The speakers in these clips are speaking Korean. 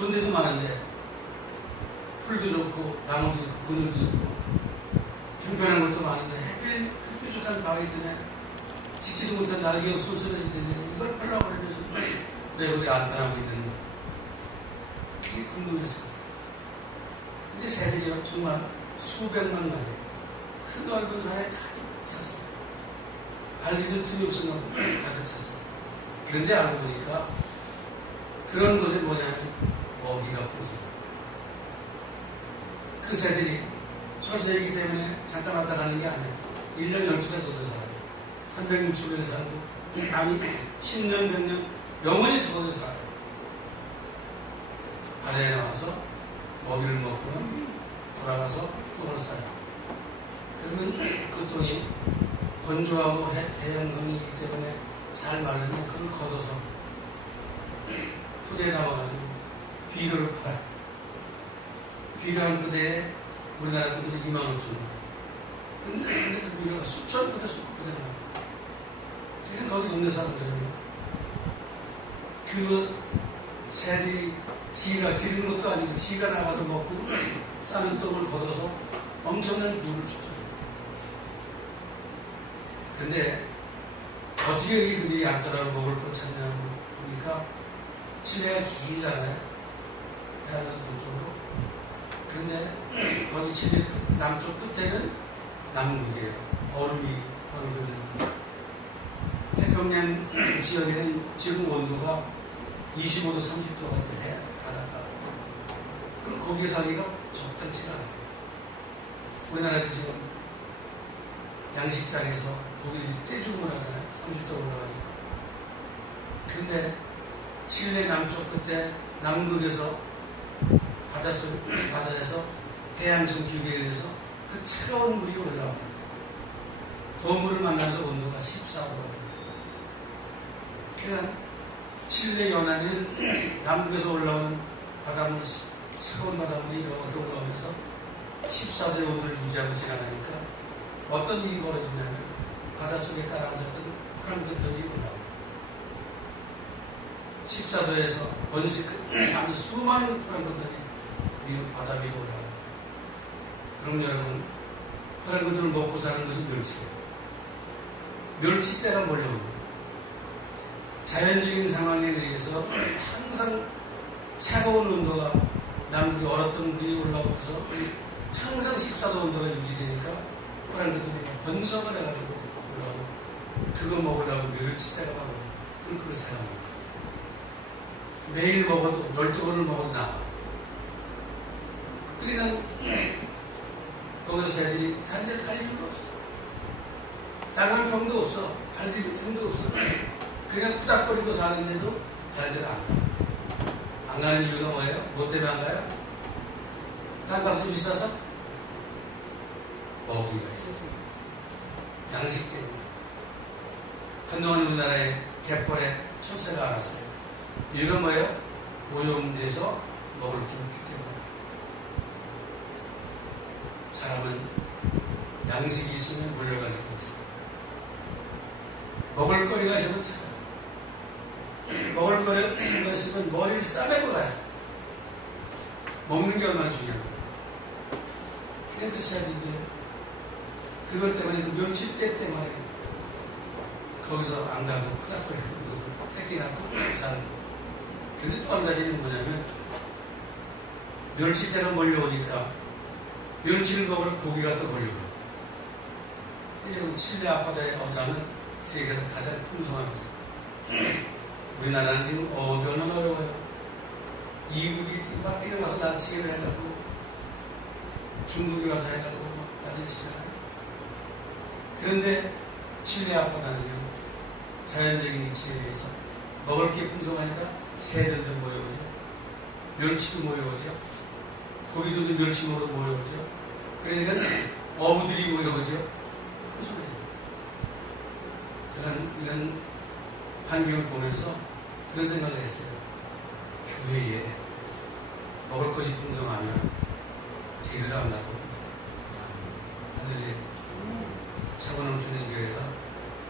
좋은 데도 많은데 풀도 좋고 나무도 있고 그늘도 있고 평평한 것도 많은데 하필 그렇게 좋다는 바위 때문에 짓지도 못한 날개가 쏠쏠해질 텐데 이걸 팔라고 그러면서 왜 거기 안 타라고 있는 거야. 그게 궁금했어. 근데 새들이 정말 수백만 마리 큰 넓은 산에 가득 차서 발디도 틈이 없어가고 가득 차서 그런데 알고 보니까 그런 곳에 뭐냐면 먹이가 풍성하고 그 새들이 철새이기 때문에 잠깐 왔다 가는 게 아니에요. 1년 12달 더 살아요. 360일 살고 아니 10년 100년 영원히 서거져 살아요. 바다에 나와서 먹이를 먹고는 돌아가서 똥을 싸요. 그러면 그 똥이 건조하고 해양성이기 때문에 잘 마르면 그걸 걷어서 부대에 남아가지고 비료를 팔아요. 비료 한 부대에 우리나라 돈으로 2만 5천 원. 근데 그 비료가 수천 부대, 수백 부대가 나와요. 그러니까 거기 동네 사람들은요, 그 새들이 지가 기른 것도 아니고 지가 나가서 먹고 싸는 똥을 걷어서 엄청난 부를 주죠. 근데 어떻게 이렇게 그들이 얕더라고 먹을 거 찾냐고 보니까 칠레가 길잖아요. 해안선 동쪽으로. 그런데 거기 칠레 남쪽 끝에는 남극이에요. 얼음이 있는 태평양 지역에는 지금 온도가 25도 30도가 돼요. 바닷가. 그럼 거기에 살기가 적당치가 않아요. 우리나라도 지금 양식장에서 고기들이 떼죽음을 하잖아요. 30도 올라가니까. 그런데 칠레 남쪽 끝에 남극에서 바다에서 해양성 기후에 의해서 그 차가운 물이 올라와요. 더운 물을 만나서 온도가 14도가 돼요. 그냥 칠레 연안에는 남극에서 올라오는 바닷물, 차가운 바닷물이 이렇게 올라오면서 14도의 온도를 유지하고 지나가니까 어떤 일이 벌어지냐면 바닷속에 가라앉았던 프랑크톤이 올라옵니다. 14도에서 번식, 아주 수많은 프랑크톤이 바다 위로 올라와요. 그럼 여러분, 프랑크톤을 먹고 사는 것은 멸치예요. 멸치떼가 몰려옵니다. 자연적인 상황에 의해서 항상 차가운 온도가 남극에 얼었던 물이 올라오면서 항상 14도 온도가 유지되니까 프랑크톤이 번성을 해가지고 올라오고 그거 먹으려고 멸치떼가 막 그럼 그걸 사용합니다. 매일 먹어도 12번을 먹어도 나와. 그러니까 거기서 새들이 다른 데를 갈 이유가 없어. 땅 한 평도 없어. 발디딜 틈도 없어. 그냥 푸닥거리고 사는데도 다른 데를 안 가. 안 가는 이유가 뭐예요? 뭐 때문에 안 가요? 땅값이 비싸서? 먹이가 있어. 양식 때문에. 한동안 우리나라에 갯벌에 철새가 안 왔어요. 이유가 뭐예요? 오염돼서 먹을 게 없기 때문에. 사람은 양식이 있으면 물려가는 게 있어요. 먹을 거리가 있으면 찾아요. 먹을 거리가 있으면 머리를 싸매고 가요. 먹는 게 얼마나 중요합니까? 그냥 그 시작인데요. 그것 때문에, 그 멸치떼 때문에 거기서 안 가고 푸닥거리고 새끼 낳고 살고. 근데 또 한 가지는 뭐냐면 멸치떼가 몰려오니까 멸치를 먹으러 고기가 또 몰려오고. 여러분 칠레 앞바다의 어장은 세계에서 가장 풍성한 거죠. 우리나라는 지금 어변은 어려워요. 이북이 밖에 와서 난치기를 해가지고 중국이 와서 해가지고 난리 치잖아요. 그런데 칠레 앞바다는요, 자연적인 이치에 의해서 먹을 게 풍성하니까 새들도 모여오죠. 멸치도 모여오죠. 고기들도 멸치 먹으러 모여오죠. 그러니까 어부들이 모여오죠. 풍성해요. 저는 이런 환경을 보면서 그런 생각을 했어요. 교회에 먹을 것이 풍성하면 데리러 안 가고 하늘에 차고 넘치는 교회가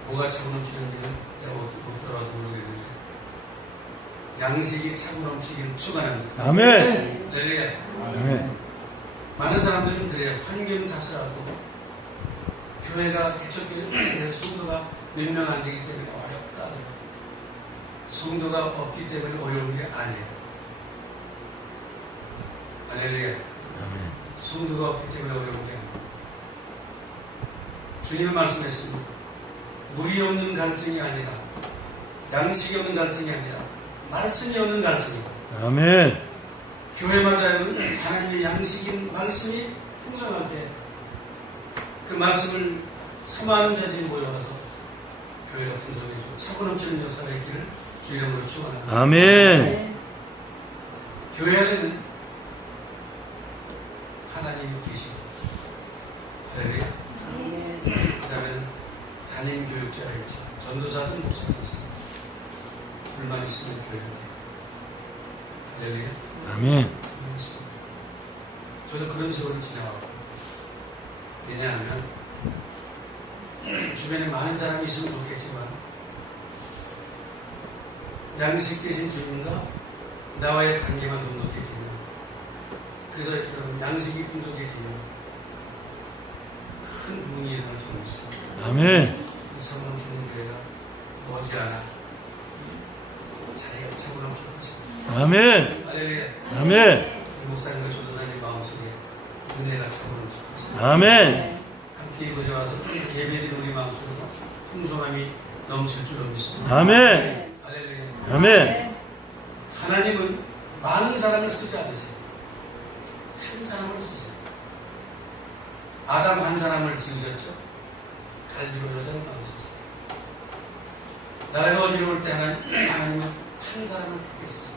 뭐가 차고 넘치는지는 내가 못 들어가서 모르겠는데 양식이 차고 넘치기를 축원합니다. 아멘. 할렐루야. 아멘. 많은 사람들은 그래요. 환경 탓을 교회가 개척교회 성도가 몇 명 안 되기 때문에 어렵다. 성도가 없기 때문에 어려운 게 아니에요. 할렐루야. 아멘. 성도가 없기 때문에 어려운 게 아니에요. 주님은 말씀했습니다. 물이 없는 갈증이 아니라, 양식이 없는 갈증이 아니라 말씀이 없는 갈증이다. 아멘. 교회마다 하나님의 양식인 말씀이 풍성할 때 그 말씀을 사모하는 자들이 모여와서 교회가 풍성해지고 차고 넘치는 역사가 있기를 주 이름으로 축원합니다. 아멘. 교회 안에는 하나님이 계시고, 할렐루야. 그 다음에는 담임 교육자가 있죠. 전도사든 목사가 있습니다. 불만 있으면 교회가 돼요. 할렐루야. 아멘. 저도 그런 세월을 지나가고, 왜냐하면 주변에 많은 사람이 있으면 좋겠지만 양식 대신 주님과 나와의 관계만 돈독해지면, 그래서 여러분 양식이 풍족해지면 큰 문이 일어날 수 있습니다. 아멘. 차고 넘치는 교회가 머지않아 자리가 차고 넘칠 것입니다. 아멘. 할렐루야. 아멘. 목사님과 전도사님 마음속에 은혜가 차고 넘칠 것입니다. 아멘. 함께 이곳에 와서 예배드린 우리 마음속에도 풍성함이 넘칠 줄로 믿습니다. 아멘. 할렐루야. 아멘. 하나님은 많은 사람을 쓰지 않으세요. 한 사람을 쓰세요. 아담 한 사람을 지으셨죠. 갈비로 여자를 만드셨어요. 나라가 어지러울 때 하나님은 한 사람을 택했어요.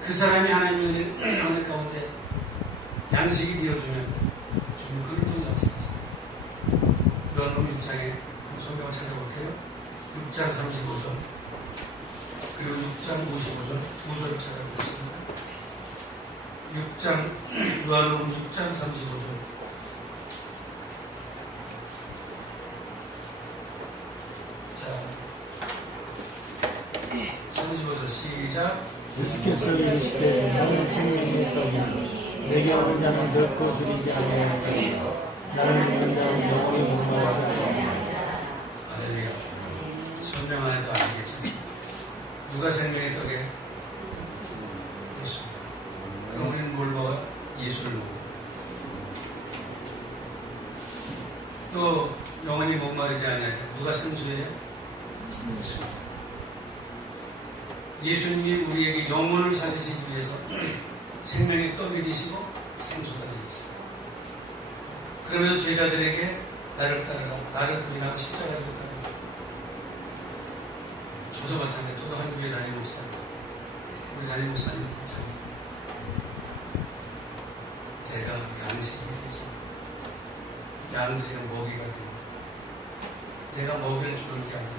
그 사람이 하나님의 은혜 가운데 양식이 되어주면 좀 그를 통해 역사하세요. 요한복음 6장에 성경을 찾아볼게요. 6장 35절 그리고 6장 55절 두 절을 찾아보겠습니다. 6장 요한복음 6장 35절 자 35절 시작. 주께서 이르시되 나는 생명의 떡이니 내게 오는 자는 결코 줄이지 아니하리라. 나를 믿는 자는 영원히 못 말하리라. 할렐루야. 설명 안 해도 알겠죠. 누가 생명의 떡에? 예수. 그럼 우리는 뭘 먹어요? 예수를 먹어요. 또 영원히 목마르지 아니하리라. 누가 생수예요? 예수. 예수님이 우리에게 영혼을 살리시기 위해서 생명의 떡이 되시고 생수가 되셨어요. 그러면서 제자들에게 나를 따르라. 나를 부인하고 십자가를 따르라. 저도 마찬가지예요. 저도 한국의 담임 목사님. 우리 담임 목사님 마찬가지예요. 내가 양식이 되서 양들의 먹이가 되고, 내가 먹이를 주는 게 아니라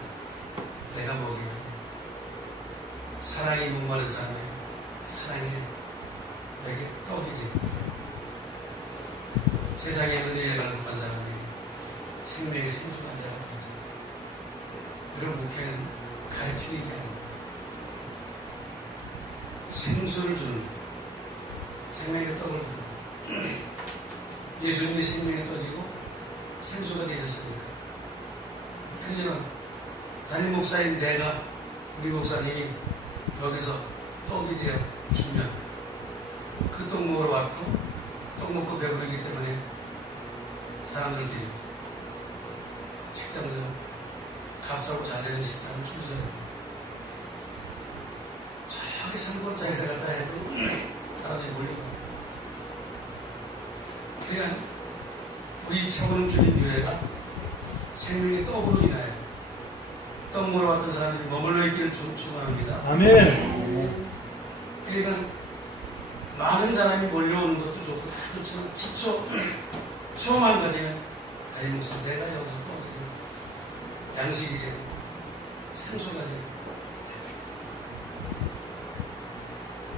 내가 먹이가 되고, 사랑이 목마른 사람에게 사랑의 내게 떡이 되고, 세상의 은혜에 갈급한 사람에게 생명의 생수가 되어야 되죠. 여러분, 목회는 가르치는 게 아니에요. 생수를 주는 거예요. 생명의 떡을 주는 거예요. 예수님이 생명의 떡이고 생수가 되셨으니까. 그러면 담임 목사인 내가, 우리 목사님이 여기서 떡이 되어 주면 그 떡 먹으러 왔고, 떡 먹고 배부르기 때문에 사람들이 식당에서 값싸고 잘 되는 식당을 줄 서요. 저기 산골짜기에 갔다 해도 사람들이 몰려가요. 그러니까 우리 차고는 주님 교회가 생명의 떡으로 인하여 떡 먹으러 왔던 사람들이 머물러 있기를 축원합니다. 아멘. 그러니까 많은 사람이 몰려오는 것도 좋고 다 좋지만 기초 처음만 가지면 담임 목사 내가 여기서 떡이 되고 양식이 되고 생수가 되고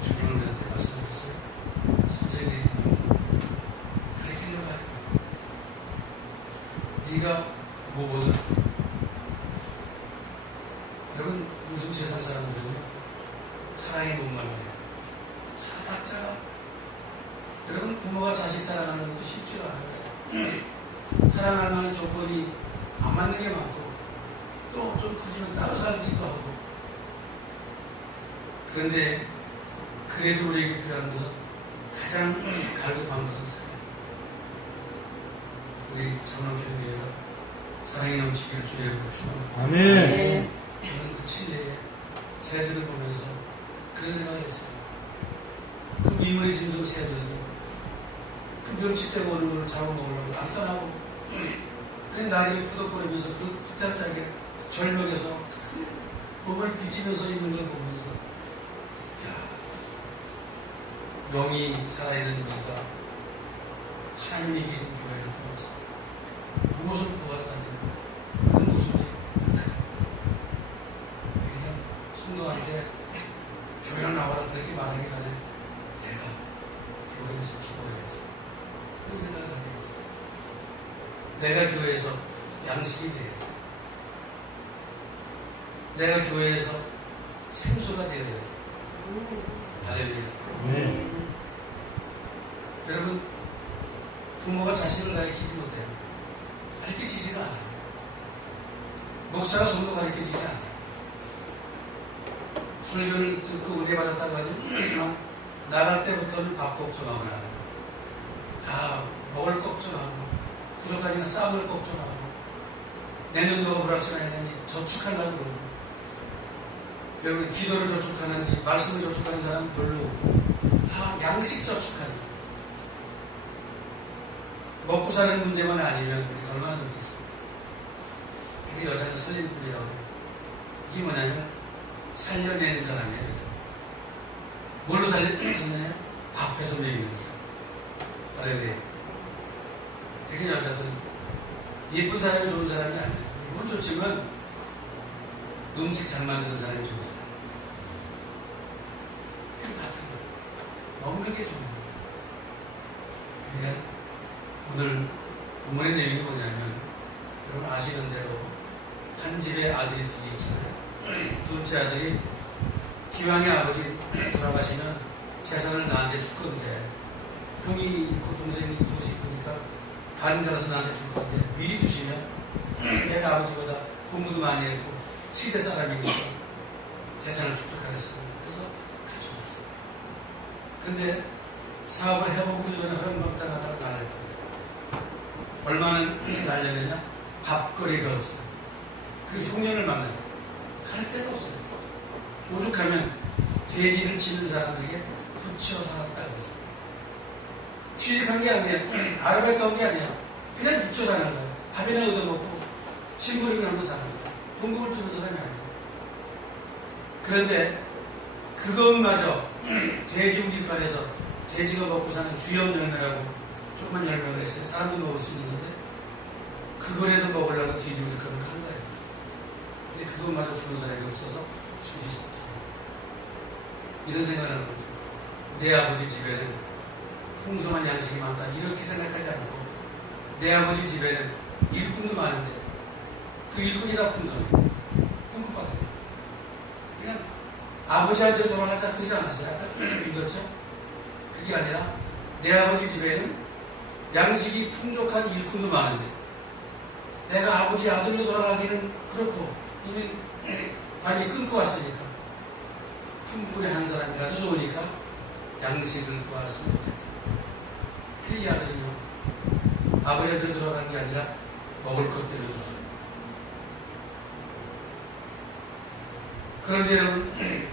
주님은 우리한테 말씀하셨어요. 선생님이 가르치려고 하지 마. 네가 뭐든 여러분, 요즘 세상 사람들은요 사랑에 목말라요. 자, 각자가 여러분 부모가 자식 사랑하는 것도 쉽지가 않아요. 사랑할 만한 조건이 안 맞는 게 많고 또 좀 커지면 따로 살기도 하고 그런데 그래도 우리에게 필요한 것은 가장 갈급한 것은 사랑이에요. 우리 장남편 교회가 사랑이 넘치기를 주의 이름으로 축원합니다. 아멘. 저는 그 칠레의 새들을 보면서 그런 생각을 했어요. 그 미물의 짐승 새들도 그 멸치 때 오는 걸 잡아먹으려고 안 떠나고 그냥 나귀를 푸덕거리면서 그 부탁자에게 절벽에서 그 몸을 비치면서 있는 걸 보면서 야, 영이 살아있는 우리가 하나님의 기준 교회를 통해서 무엇을 구하다니는 그런 모습이 안타깝고 그냥 성도한테 교회로 나와라 그렇게 말하기 전에 내가 교회에서 죽어야지 그런 생각을 가지고 있어요. 내가 교회에서 양식이 돼야지. 내가 교회에서 생수가 되어야지. 할렐루야. 네. 여러분 부모가 자식을 가르치지 못해요. 가르치지가 않아요. 목사가 성도 가르치지 않아요. 설교를 듣고 은혜 받았다고 하지만 나갈 때부터는 밥 걱정하고 나가요. 다 먹을 걱정하고 부족하니까 쌈을 걱정하고 내년도가 불확실하니 저축하려고 그러고 여러분 기도를 저축하는지 말씀을 저축하는 사람은 별로 없고 다 양식 저축하는 거예요. 먹고 사는 문제만 아니면 우리가 얼마나 좋겠어요. 근데 여자는 살림꾼이라고 해요. 이게 뭐냐면 살려내는 사람이에요. 여자는. 뭘로 살려내요? 밥해서 먹이는 거예요. 그래. 이게 여자들은 예쁜 사람이 좋은 사람이 아니에요. 물론 좋지만 음식 잘 만드는 사람이 좋은 사람. 그 밥하고 먹는 게 중요해요. 그러니까 오늘 본문의 내용이 뭐냐면 여러분 아시는 대로 한 집에 아들이 둘이 있잖아요. 둘째 아들이 기왕에 아버지 돌아가시면 재산을 나한테 줄 건데 형이 있고 동생이 둘이 있으니까 반 갈아서 나한테 줄 건데 미리 주시면 내가 아버지보다 공부도 많이 했고 시대 사람이니까 재산을 축적하겠습니다. 그래서 가져왔어요. 근데 사업을 해보기 전에 허락망당하다가 날려버려요. 얼마나 날려내냐? 밥거리가 없어요. 그리고 흉년을 만나요. 갈 데가 없어요. 오죽하면 돼지를 치는 사람에게 붙여 살았다고 했어요. 취직한 게 아니에요. 아르바이트 한 게 아니에요. 그냥 붙여 사는 거예요. 밥이나 얻어먹고 신부름을 하면서 사는 거예요. 공급을 주는 사람이 아니에요. 그런데 그것마저 돼지 우리편에서 돼지가 먹고 사는 주염 열매라고 조그만 열매가 있어요. 사람도 먹을 수 있는데 그거라도 먹으려고 돼지 우리편을 간 거예요. 근데 그것마저 주는 사람이 없어서 줄이 있었죠. 이런 생각을 하는 거죠. 내 아버지 집에는 풍성한 양식이 많다 이렇게 생각하지 않고 내 아버지 집에는 일꾼도 많은데 그 일꾼이 다 풍성해. 공급받아요. 그냥 아버지한테 돌아가자 그러지 않았어요. 아까 읽었죠? 그게 아니라 내 아버지 집에는 양식이 풍족한 일꾼도 많은데 내가 아버지 아들로 돌아가기는 그렇고 이미 관계 끊고 왔으니까 품꾼의 한 사람이라도 좋으니까 양식을 구할 수 못해요. 이 아들은요 아버지한테 돌아간 게 아니라 먹을 것 때문에 돌아가요. 그런데 여러분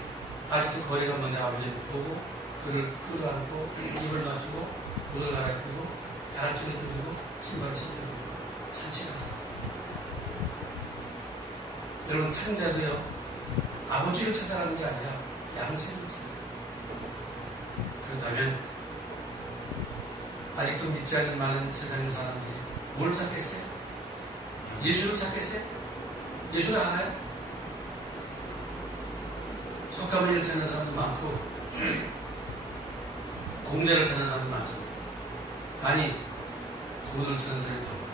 아직도 거리가 먼데 아버지를 보고 그를 끌어안고 입을 맞추고 옷을 갈아입히고 다락줄을 펴주고 신발을 신겨주고 산책하세요. 여러분 탕자도요 아버지를 찾아가는 게 아니라 양생을 찾아가요. 그렇다면 아직도 믿지 않는 많은 세상의 사람들이 뭘 찾겠어요? 예수를 찾겠어요? 예수를 알아요? 석가모니를 찾는 사람도 많고 공자를 찾는 사람도 많잖아요. 아니 돈을 찾는 사람이 더 많아요.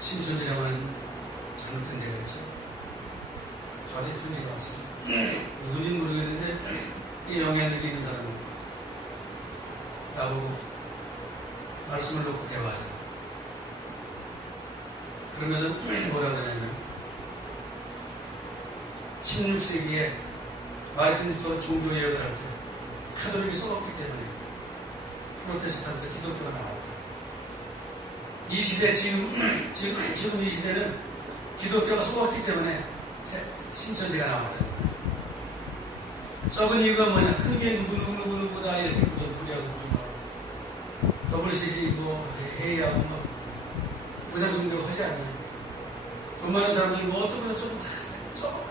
신천지라고 하는 잘못된 데가 있죠. 저 어디 편지가 왔어요. 누군지는 모르겠는데 이 영향력이 있는 사람인 거예요. 나보고 말씀을 놓고 대화하잖아요. 그러면서 뭐라고 하냐면 16세기에 마르틴 루터 종교개혁을 할 때 카톨릭이 썩었기 때문에 프로테스탄트 기독교가 나왔다. 이 시대 지금 이 시대는 기독교가 썩었기 때문에 신천지가 나왔다는 거예요. 썩은 이유가 뭐냐? 큰 게 누구다 이렇게 무리하고 WCC 회의하고 무상종교 하지 않냐? 돈 많은 사람들 어떻게 좀 썩었다.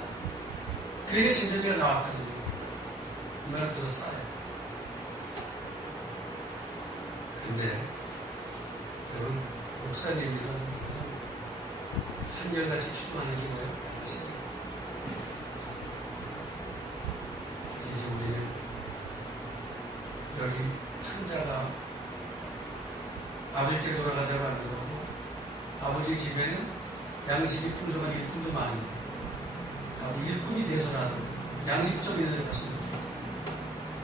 그러게 신천지가 나왔다는 거예요. 이 말을 들었어요. 근데 여러분 목사님이라는 분은 한결같이 추구하는 게 뭐예요? 이제 우리는 여기 탕자가 아버지께 돌아가자고 안 그러고 아버지 집에는 양식이 풍성한 일꾼도 많은데 일꾼이 돼서라도 양식점 인을 갔습니다.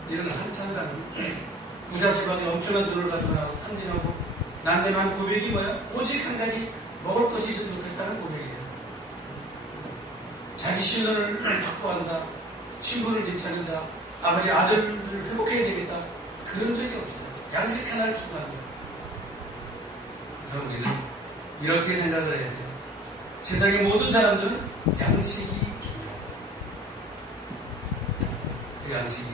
이런 한탄이라는 부자 집안이 엄청난 돈을 가지고 나서 탕진하고 난데만 고백이 뭐야? 오직 한 가지 먹을 것이 있으면 좋겠다는 고백이에요. 자기 신분을 확보한다. 신분을 되찾는다. 아버지 아들을 회복해야 되겠다. 그런 적이 없어요. 양식 하나를 추구하는 거예요. 그럼 우리는 이렇게 생각을 해야 돼요. 세상의 모든 사람들은 양식이 중요해요. 그 양식이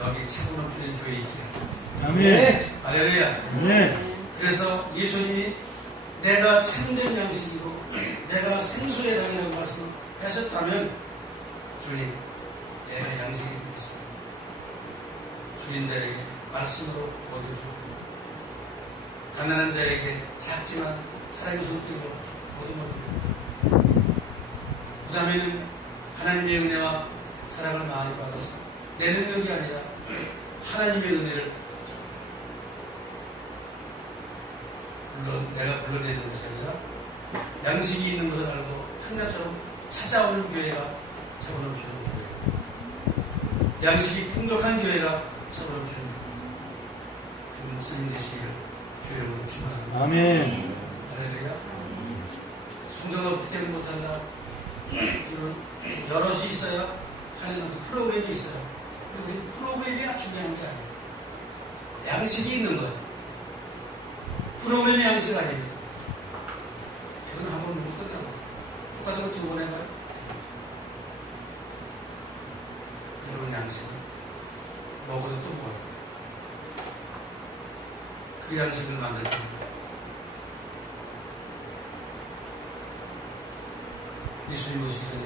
여기 차고 넘치는 교회에 있게 하죠. 아멘. 할렐루야. 아멘. 그래서 예수님이 내가 참된 양식이고 내가 생수에 당이라고 말씀하셨다면 주님 내가 양식이 되겠습니다. 주인 자에게 말씀으로 먹여주고 가난한 자에게 작지만 사랑의 손길로 얻어먹고 그 다음에는 하나님의 은혜와 사랑을 많이 받아서 내 능력이 아니라 하나님의 은혜를 물론 내가 불러내는 것이 아니라 양식이 있는 것을 알고 탕자처럼 찾아오는 교회가 차고 넘치는 교회예요. 양식이 풍족한 교회가 차고 넘치는 교회예요. 그 목사님 되시기를 주님으로 축원합니다. 아멘. 할렐루야. 성도가 없기 때문에 못한다. 여럿이 있어야 하는 것도 프로그램이 있어요. 근데 우리 프로그램이 중요한 게 아니에요. 양식이 있는 거예요. 프로그램이 양식 아닙니다. 이건 한번 보면 끝나고 똑같은 걸 두 번 해봐요. 여러분 양식은 먹으면 또 뭐예요? 그 양식을 만들 때 예수님 오시기 전에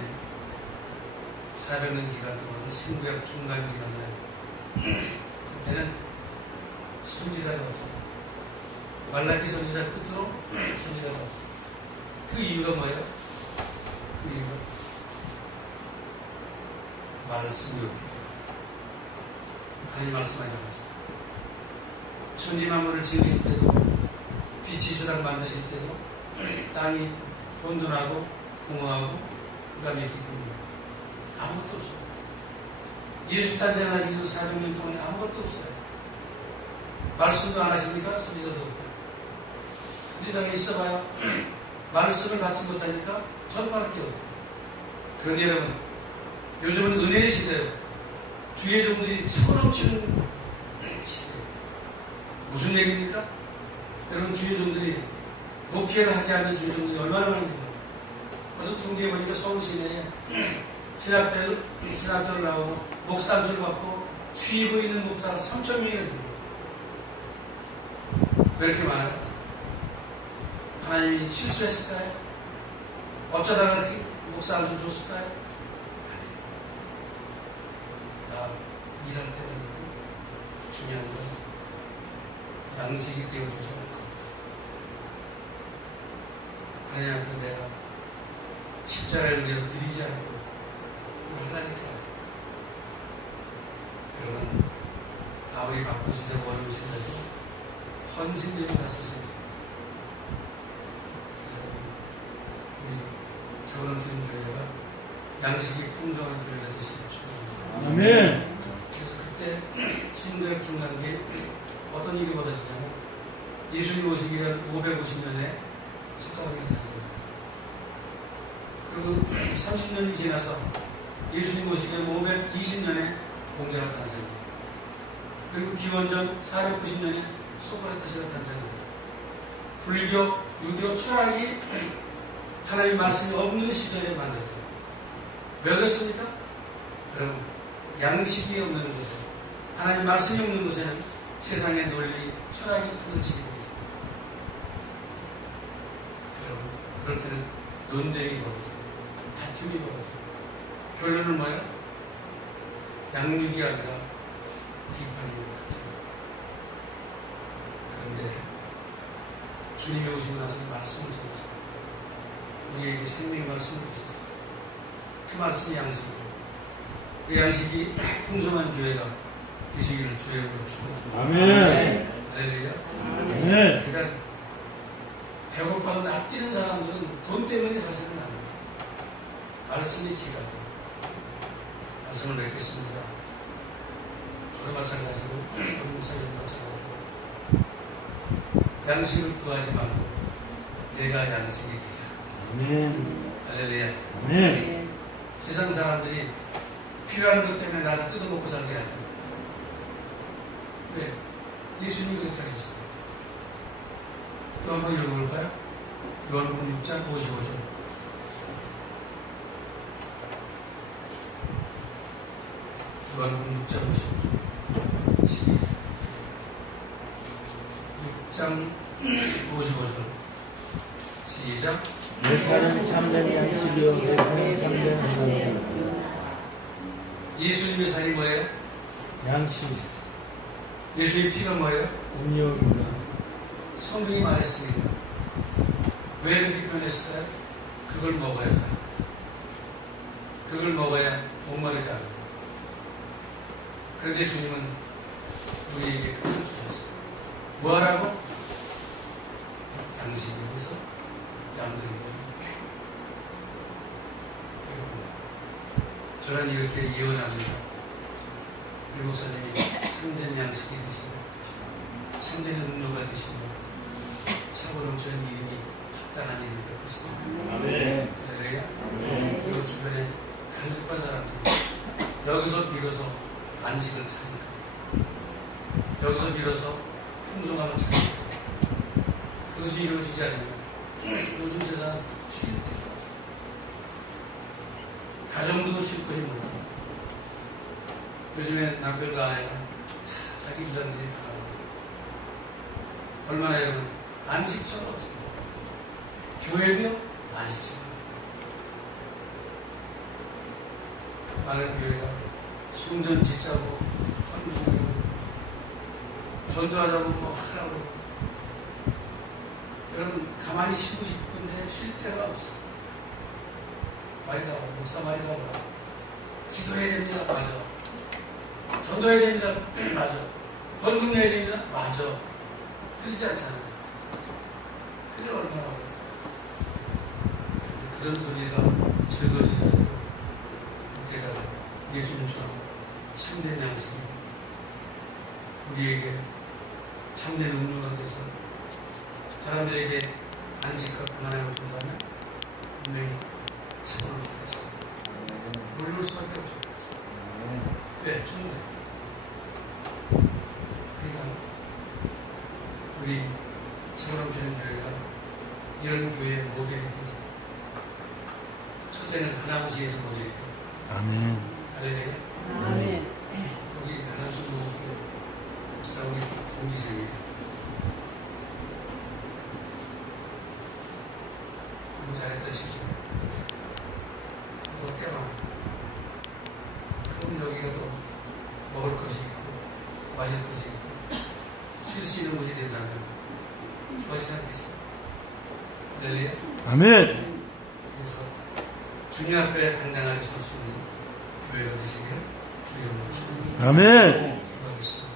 400년 기간 동안 신구약 중간 기간이라고 그때는 선지자가 없어요. 말라기 선지자 끝으로 선지자가 없어요. 그 이유가 뭐예요? 그 이유가 말씀이 없기 때문에 하나님 말씀하지 않았어요. 천지 만물을 지으실 때도 빛이 이스라엘 만드실 때도 땅이 혼돈하고 공허하고 그가 믿기 뿐이에요. 아무것도 없어요. 예수 탄생하기 전 400년 동안에 아무것도 없어요. 말씀도 안 하십니까? 선지자도 없고. 선지자가 있어봐야 말씀을 받지 못하니까 전밖에 없고. 그러니 여러분, 요즘은 은혜의 시대예요. 주의 종들이 차고 넘치는 시대예요. 무슨 얘기입니까? 여러분, 주의 종들이 목회를 하지 않는 주의 종들이 얼마나 많습니까? 어떤 통계해 보니까 서울 시내에 신학대를 나오고 목사 암소를 받고 취입고 있는 목사가 3,000명이나 됩니다. 왜 이렇게 많아요? 하나님이 실수했을까요? 어쩌다가 그렇게 목사 암소를 줬을까요? 아니에요. 다 일할 때가 있고 중요한 건 양식이 되어주지 않고 하나님 앞에 내가 십자가의 은혜로 드리지 않고 하려니까. 여러분, 아무리 바쁜 시대 어려운 시대도 헌신됨이 다섯입니다. 우리 차고 넘치는 교회가 양식이 풍성한 교회가 되시길 축원합니다. 아멘. 그래서 그때 신구약 중간기에 어떤 일이 벌어지냐면 예수님 오시기 전 550년에 석가모니가 탄생합니다. 그리고 30년이 지나서 예수님 오시기 전 520년에 공자가 탄생합니다. 그리고 기원전 490년에 소크라테스가 탄생합니다. 불교, 유교, 철학이 하나님 말씀이 없는 시절에 만들어져요. 왜 그렇습니까? 여러분, 양식이 없는 곳에, 하나님 말씀이 없는 곳에는 세상의 논리, 철학이 풀어지게 되어 있습니다. 여러분, 그럴 때는 논쟁이 벌어져요. 다툼이 벌어져요. 결론은 뭐예요? 양육이 아니라 비판이고 다툼이에요. 그런데 주님이 오시고 나서 말씀을 통해서 우리에게 생명의 말씀을 주셨어요. 그 말씀이 양식이에요. 그 양식이 풍성한 교회가 되시기를 주의 이름으로 축원합니다. 아멘. 할렐루야. 아멘. 그러니까 배고파서 날뛰는 사람들은 돈 때문에 사실은 아니에요. 말씀이 기가 막혀요. 말씀을 맺겠습니다. 저도 마찬가지고 우리 목사님도 마찬가지고 양식을 구하지 말고 내가 양식이 되자. 아멘. 할렐루야. 아멘. 세상 사람들이 필요한 것 때문에 나를 뜯어먹고 살게 하죠. 왜? 예수님이 그렇게 하셨습니다. 또 한번 읽어볼까요? 요한복음 6장 55절. 요한복음 6장 55절. 6장 55절. 시작. 내 살은 참된 양식이요 내 살은 참된 하나님이요. 예수님의 살이 뭐예요? 양식 예수님의 피가 뭐예요? 음료입니다. 성경이 말했습니다. 왜 그렇게 표현했을까요? 그걸 먹어야 살아요. 그걸 먹어야 목마르지 않아요. 그런데 주님은 우리에게 그걸 주셨어요. 뭐하라고? 양식이 돼서 양들을 먹입니다. 여러분, 저는 이렇게 예언합니다. 우리 목사님이 참된 양식이 되시고 참된 음료가 되시고 차고 넘치는 이름이 합당한 이름이 될 것입니다. 아멘. 할렐루야. 그리고 주변에 다급한 사람들이 여기서 빌어서 안식을 찾을까? 여기서 빌어서 풍성함을 찾을까? 그것이 이루어지지 않으면 요즘 세상 쉴 데가 없어요. 가정도 쉴 것이 못해요. 요즘에 남편과 아내가 다 자기 주장들이 다 나오고 얼마나 여러분 안식처가 없습니다. 교회도요 안식처가 없어요. 많은 교회가 성전 짓자고 헌금하고 전도하자고 뭐 하라고 여러분 가만히 쉬고 싶은데 쉴 데가 없어. 말이 나와요. 목사 말이 나오라. 기도해야 됩니다. 맞아. 전도해야 됩니다. 맞아. 헌금 내야 됩니다. 맞아. 그러지 않잖아요. 그게 얼마나 어려워요. 그런 소리가 적어지더라도 우리가 예수님처럼 참된 양식이 우리에게 참된 음료가 돼서 사람들에게 안식과 평안함을 준다면 분명히 참으로 되겠죠. 놀릴 수밖에 없죠. 네, 좋은데. 그러니까 우리 참으로 되는 교회가 이런 교회의 모델이 되죠. 첫째는 하나무시에서 모델이 돼요. 아멘. 할렐루야. 아멘. 여기 하나무시 모델 목사 우리 동기생이에요. 공부 잘했던 친구예요. 더 깨방아요. 그럼 여기가 또 먹을 것이 있고 마실 것이 있고 쉴 수 있는 곳이 된다면 좋아지지 않겠습니까? 할렐루야. 아멘. 그래서 주님 앞에 당당하게 설 수 있는 교회가 되시기를 주님으로 축원합니다. 아멘. 기도하겠습니다.